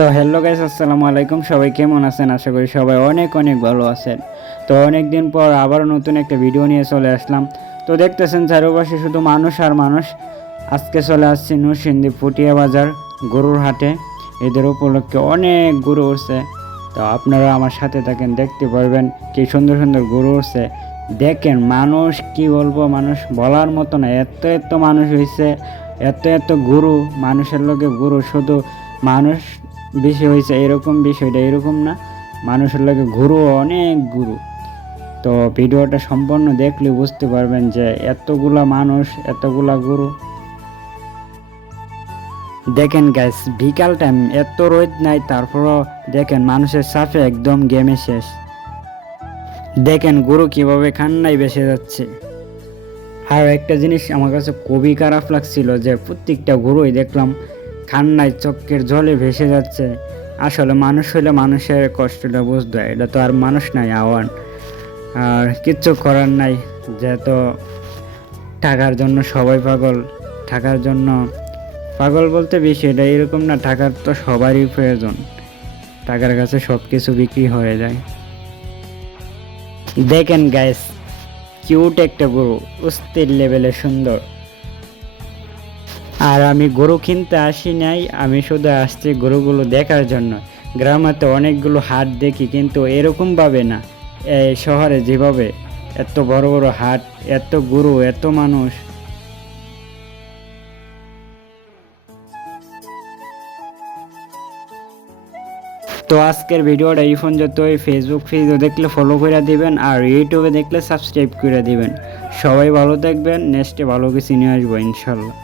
তো hello guys আসসালামু আলাইকুম। সবাই কেমন আছেন? আশা করি সবাই অনেক অনেক ভালো আছেন। তো অনেক দিন পর আবার নতুন একটা ভিডিও নিয়ে চলে আসলাম। তো দেখতেছেন চারপাশে শুধু মানুষ আর মানুষ। আজকে চলে আসছি নরসিংদী ফুটিয়া বাজার, গরুর হাটে। এদের উপলক্ষে অনেক গরু উঠছে তো আপনারা আমার সাথে থাকেন, দেখতে পারবেন কি সুন্দর সুন্দর গরু উঠছে দেখেন মানুষ, কি বলব মানুষ, বলার মতো না। এত এত মানুষ হয়েছে এত এত গরু, মানুষের লোকে গরু শুধু মানুষ বেশি হয়েছে এরকম বিষয়টা এরকম না। মানুষের লোকে গরু অনেক গরু তো ভিডিওটা সম্পূর্ণ দেখলে বুঝতে পারবেন যে এতগুলা মানুষ, এতগুলা গরু দেখেন গ্যাস বিকাল টাইম এত রোদ নাই, তারপরও দেখেন মানুষের সাফে একদম গেমে শেষ। দেখেন গরু কীভাবে খান্নায় বেসে যাচ্ছে। আর একটা জিনিস আমার কাছে খুবই খারাপ লাগছিল যে প্রত্যেকটা গরুই দেখলাম খান্নায় চক্কের জলে ভেসে যাচ্ছে। আসলে মানুষ হলে মানুষের কষ্টটা বুঝতে এটা তো আর মানুষ নাই, আওয়ান। আর কিচ্ছু করার নাই, যেহেতু টাকার জন্য সবাই পাগল, টাকার জন্য পাগল বলতে বেশি এটা এরকম না, টাকার তো সবারই প্রয়োজন। টাকার কাছে সব কিছু বিক্রি হয়ে যায়। দেখেন গাইস কিউট একটা গরু, অস্থির লেভেলে সুন্দর। আর আমি গরু কিনতে আসি নাই, আমি শুধু আসছি গরুগুলো দেখার জন্য। গ্রামে তো অনেকগুলো হাট দেখি, কিন্তু এরকমভাবে না। এই শহরে যেভাবে এত বড় বড় হাট, এত গরু, এত মানুষ। তো আজকের ভিডিওটা এই ফোন যত ফেসবুক পেজও দেখলে ফলো করে দিবেন আর ইউটিউবে দেখলে সাবস্ক্রাইব করে দিবেন। সবাই ভালো থাকবেন নেক্সটে ভালো কিছু নিয়ে আসব, ইনশাল্লাহ।